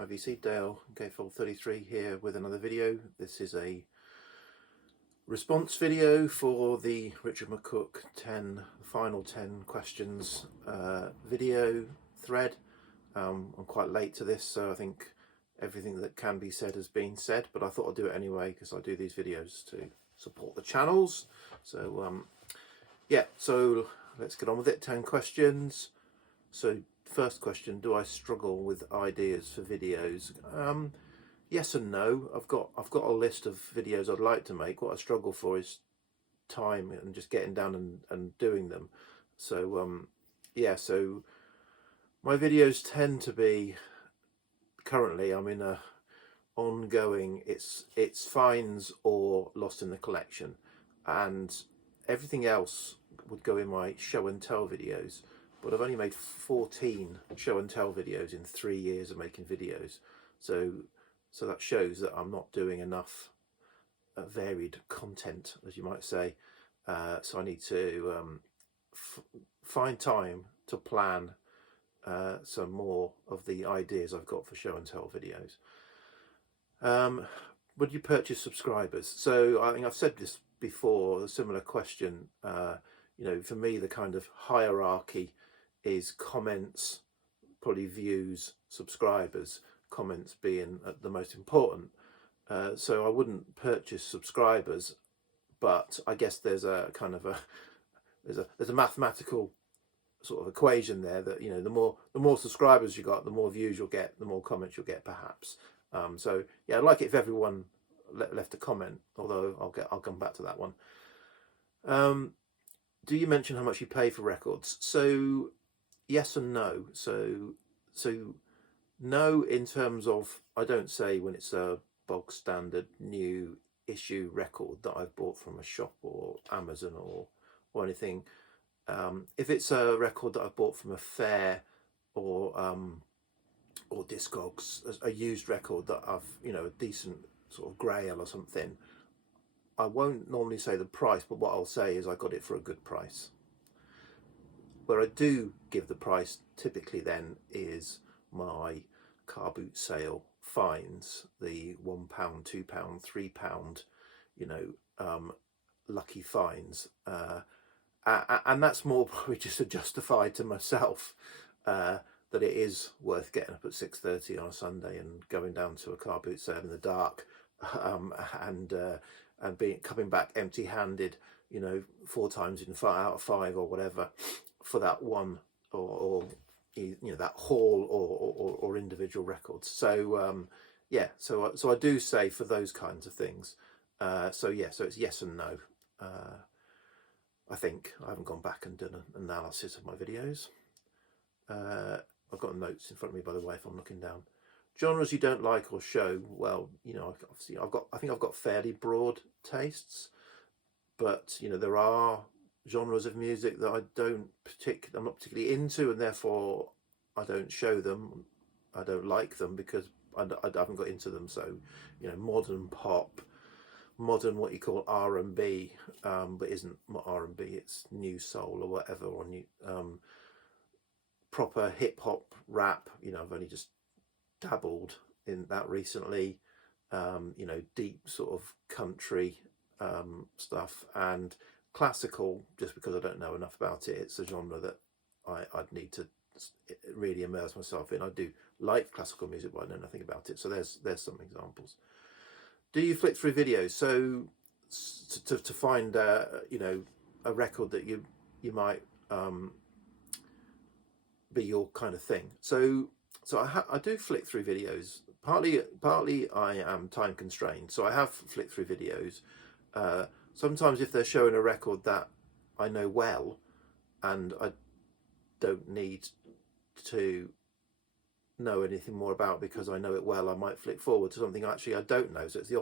IVC Dale Gatefold 33 here with another video. This is a response video for the Richard McCook final 10 questions video thread. I'm quite late to this, so I think everything that can be said has been said, but I thought I'd do it anyway because I do these videos to support the channels. So yeah, so let's get on with it. 10 questions. So first question, do I struggle with ideas for videos? Yes and no. I've got a list of videos I'd like to make. What I struggle for is time and just getting down and doing them. So yeah, so my videos tend to be, currently I'm in a ongoing, it's finds or lost in the collection, and everything else would go in my show and tell videos. But I've only made 14 show and tell videos in 3 years of making videos. So that shows that I'm not doing enough varied content, as you might say. So I need to find time to plan some more of the ideas I've got for show and tell videos. Would you purchase subscribers? So I think I've said this before, a similar question. You know, for me, the kind of hierarchy is comments, probably views, subscribers, comments being the most important. So I wouldn't purchase subscribers, but I guess there's a kind of there's a mathematical sort of equation there that, you know, the more subscribers you got, the more views you'll get, the more comments you'll get, perhaps. So yeah, I'd like it if everyone left a comment, although I'll come back to that one. Do you mention how much you pay for records? So yes and no. So no, in terms of, I don't say when it's a bog standard new issue record that I've bought from a shop or Amazon or anything. If it's a record that I've bought from a fair or Discogs, a used record that I've, you know, a decent sort of grail or something, I won't normally say the price, but what I'll say is I got it for a good price. Where I do give the price typically then is my car boot sale finds, the £1, £2, £3, you know, lucky finds, and that's more probably just a justify to myself that it is worth getting up at 6:30 on a Sunday and going down to a car boot sale in the dark, and coming back empty-handed, you know, 4 times in 5 out of 5 or whatever, for that one or you know, that haul or individual records. So yeah, so I do say for those kinds of things. So yeah, so it's yes and no. I think I haven't gone back and done an analysis of my videos. I've got notes in front of me, by the way, if I'm looking down. Genres you don't like or show? Well, you know, obviously I think I've got fairly broad tastes, but you know, there are genres of music that I'm not particularly into, and therefore I don't show them. I don't like them because I haven't got into them. So, you know, modern pop, modern what you call R&B, but isn't R&B, it's new soul or whatever, or new proper hip hop, rap. You know, I've only just dabbled in that recently. You know, deep sort of country stuff, and classical, just because I don't know enough about it. It's a genre that I'd need to really immerse myself in. I do like classical music, but I know nothing about it. So there's some examples. Do you flick through videos? So to find you know, a record that you might be your kind of thing. So I do flick through videos. Partly I am time constrained, so I have flicked through videos. Sometimes if they're showing a record that I know well and I don't need to know anything more about because I know it well, I might flick forward to something actually I don't know. So it's the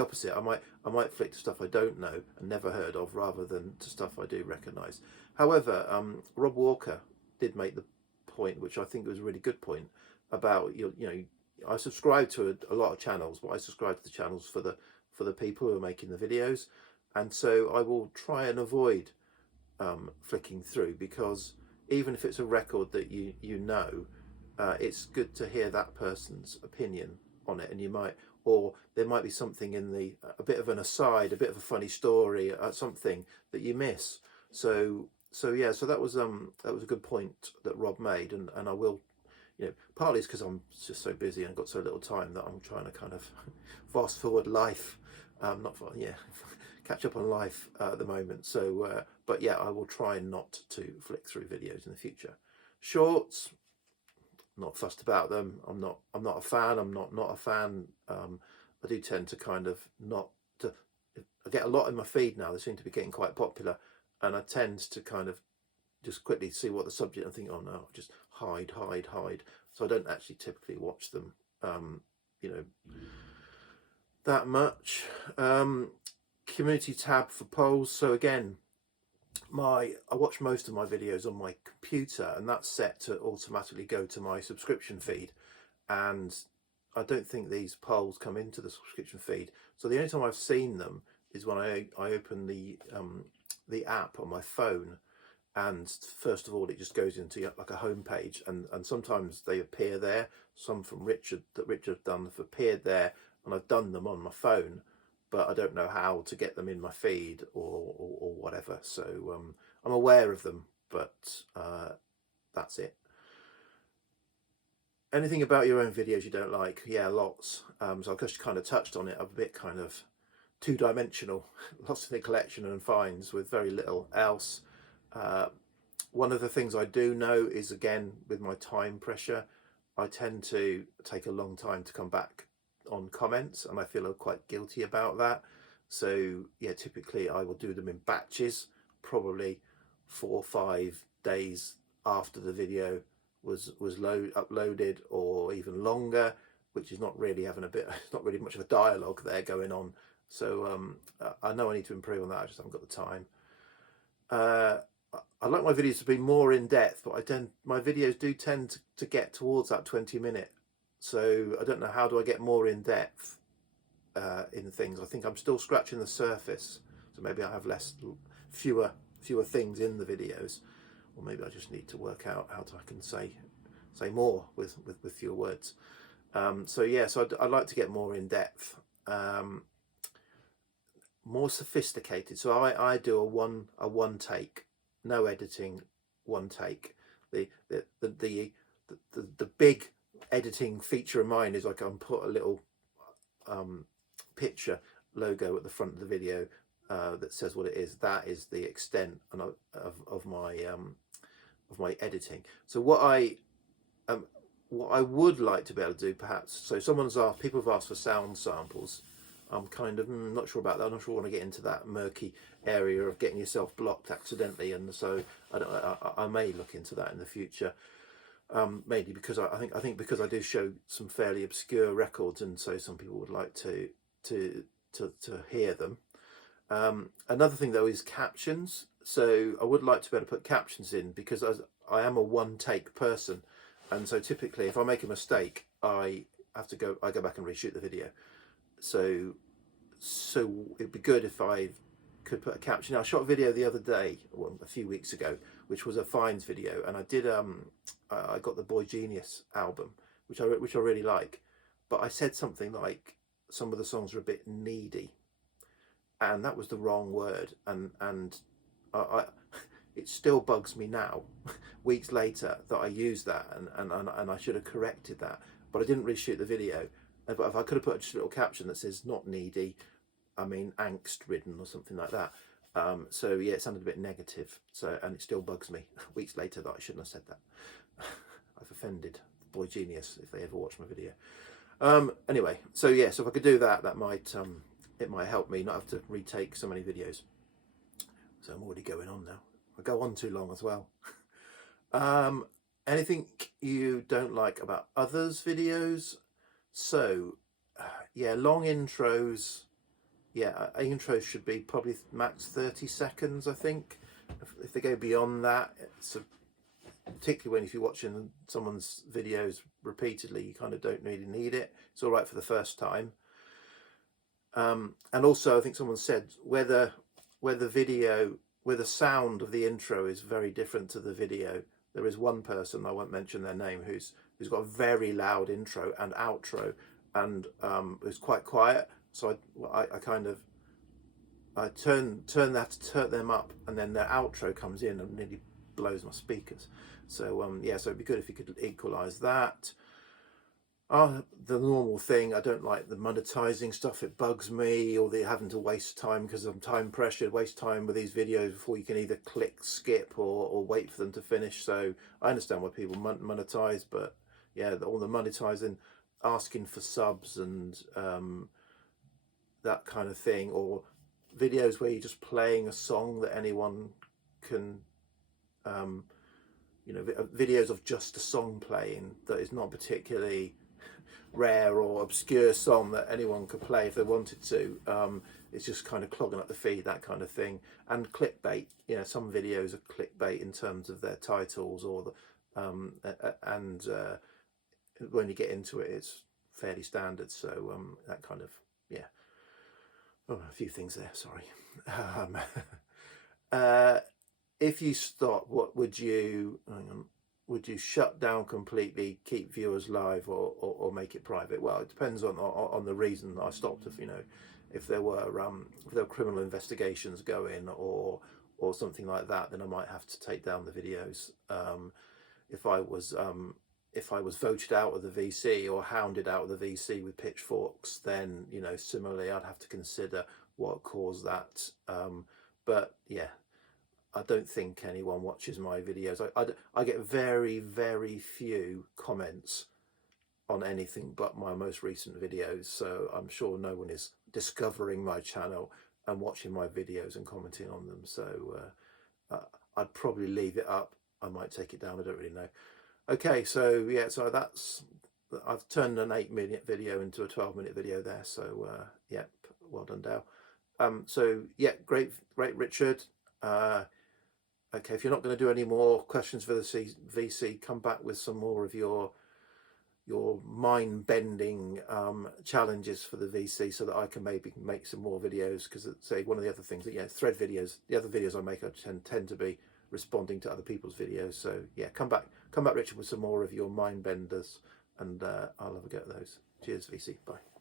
opposite. I might flick to stuff I don't know and never heard of, rather than to stuff I do recognise. However, Rob Walker did make the point, which I think was a really good point, about you know, I subscribe to a lot of channels, but I subscribe to the channels for the people who are making the videos, and so I will try and avoid flicking through, because even if it's a record that you know, it's good to hear that person's opinion on it, and you might, or there might be something in a bit of an aside, a bit of a funny story, something that you miss. So yeah, so that was a good point that Rob made, and I will, partly it's because I'm just so busy and got so little time that I'm trying to kind of fast forward life, not for, yeah, catch up on life at the moment. So, but yeah, I will try not to flick through videos in the future. Shorts, not fussed about them. I'm not a fan. I'm not a fan. I do tend to kind of not to. I get a lot in my feed now. They seem to be getting quite popular, and I tend to kind of just quickly see what the subject and think, oh no, just hide. So I don't actually typically watch them, you know, that much. Community tab for polls. So again, I watch most of my videos on my computer, and that's set to automatically go to my subscription feed, and I don't think these polls come into the subscription feed. So the only time I've seen them is when I open the app on my phone, and first of all it just goes into like a home page, and sometimes they appear there. Some from Richard that Richard done have appeared there, and I've done them on my phone, but I don't know how to get them in my feed or whatever. So I'm aware of them, but that's it. Anything about your own videos you don't like? Yeah, lots. So I've just kind of touched on it. I'm a bit kind of two-dimensional, lost in the collection and finds with very little else. One of the things I do know is, again, with my time pressure, I tend to take a long time to come back on comments, and I feel quite guilty about that. So yeah, typically I will do them in batches, probably 4 or 5 days after the video was uploaded, or even longer, which is not really having it's not really much of a dialogue there going on. So I know I need to improve on that. I just haven't got the time. I like my videos to be more in depth, but my videos do tend to get towards that 20-minute. So I don't know, how do I get more in depth in things? I think I'm still scratching the surface. So maybe I have fewer things in the videos, or maybe I just need to work out how I can say more with fewer words. So yeah, so I'd like to get more in depth, more sophisticated. So I do a one take, no editing, one take. The big editing feature of mine is I can put a little picture logo at the front of the video that says what it is. That is the extent of my editing. So what I would like to be able to do, perhaps, so people have asked for sound samples. I'm kind of not sure about that. I'm not sure I want to get into that murky area of getting yourself blocked accidentally, and so I may look into that in the future. Mainly because I think because I do show some fairly obscure records, and so some people would like to hear them. Another thing though is captions. So I would like to be able to put captions in, because I am a one take person, and so typically if I make a mistake, I go back and reshoot the video. So it'd be good if I could put a caption. Now, I shot a video the other day, well, a few weeks ago, which was a finds video, and I did I got the Boy Genius album, which I really like, but I said something like some of the songs are a bit needy, and that was the wrong word, and it still bugs me now weeks later that I used that, and I should have corrected that, but I didn't reshoot the video. But if I could have put just a little caption that says not needy, I mean angst ridden or something like that. So yeah, it sounded a bit negative. So, and it still bugs me weeks later that I shouldn't have said that. I've offended Boy Genius if they ever watch my video. Anyway, so yeah, so if I could do that, that might it might help me not have to retake so many videos. So I'm already going on now. I go on too long as well. Anything you don't like about others' videos? So yeah, long intros. Yeah, intros should be probably max 30 seconds, I think. If they go beyond that, particularly if you're watching someone's videos repeatedly, you kind of don't really need it. It's all right for the first time. And also, I think someone said whether the sound of the intro is very different to the video. There is one person, I won't mention their name, who's who's got a very loud intro and outro, and it was quite quiet. So I kind of turn them up, and then their outro comes in and nearly blows my speakers. So yeah, so it'd be good if you could equalize that. The normal thing, I don't like the monetizing stuff. It bugs me, or the having to waste time because I'm time pressured, waste time with these videos before you can either click skip or wait for them to finish. So I understand why people monetize, but yeah, all the monetizing, asking for subs and that kind of thing, or videos where you're just playing a song that anyone can, you know, videos of just a song playing that is not particularly rare or obscure song that anyone could play if they wanted to. It's just kind of clogging up the feed, that kind of thing. And clickbait, you know, some videos are clickbait in terms of their titles, or the when you get into it, it's fairly standard. So that kind of, yeah. Oh, a few things there, sorry. If you stop, what would you, hang on, would you shut down completely, keep viewers live, or make it private? Well, it depends on the reason I stopped. If, you know, if there were criminal investigations going, or something like that, then I might have to take down the videos. If I was voted out of the VC or hounded out of the VC with pitchforks, then, you know, similarly I'd have to consider what caused that. But yeah, I don't think anyone watches my videos. I get very, very few comments on anything but my most recent videos, so I'm sure no one is discovering my channel and watching my videos and commenting on them. So I'd probably leave it up. I might take it down, I don't really know. Okay, so yeah, so I've turned an 8-minute video into a 12-minute video there. So yeah, well done, Dale. So yeah, great, Richard. Okay, if you're not going to do any more questions for the VC, come back with some more of your mind-bending challenges for the VC, so that I can maybe make some more videos. Because say one of the other things that, yeah, thread videos, the other videos I make, I tend to be responding to other people's videos. So yeah, come back, Richard, with some more of your mind benders, and I'll have a go at those. Cheers, VC. Bye.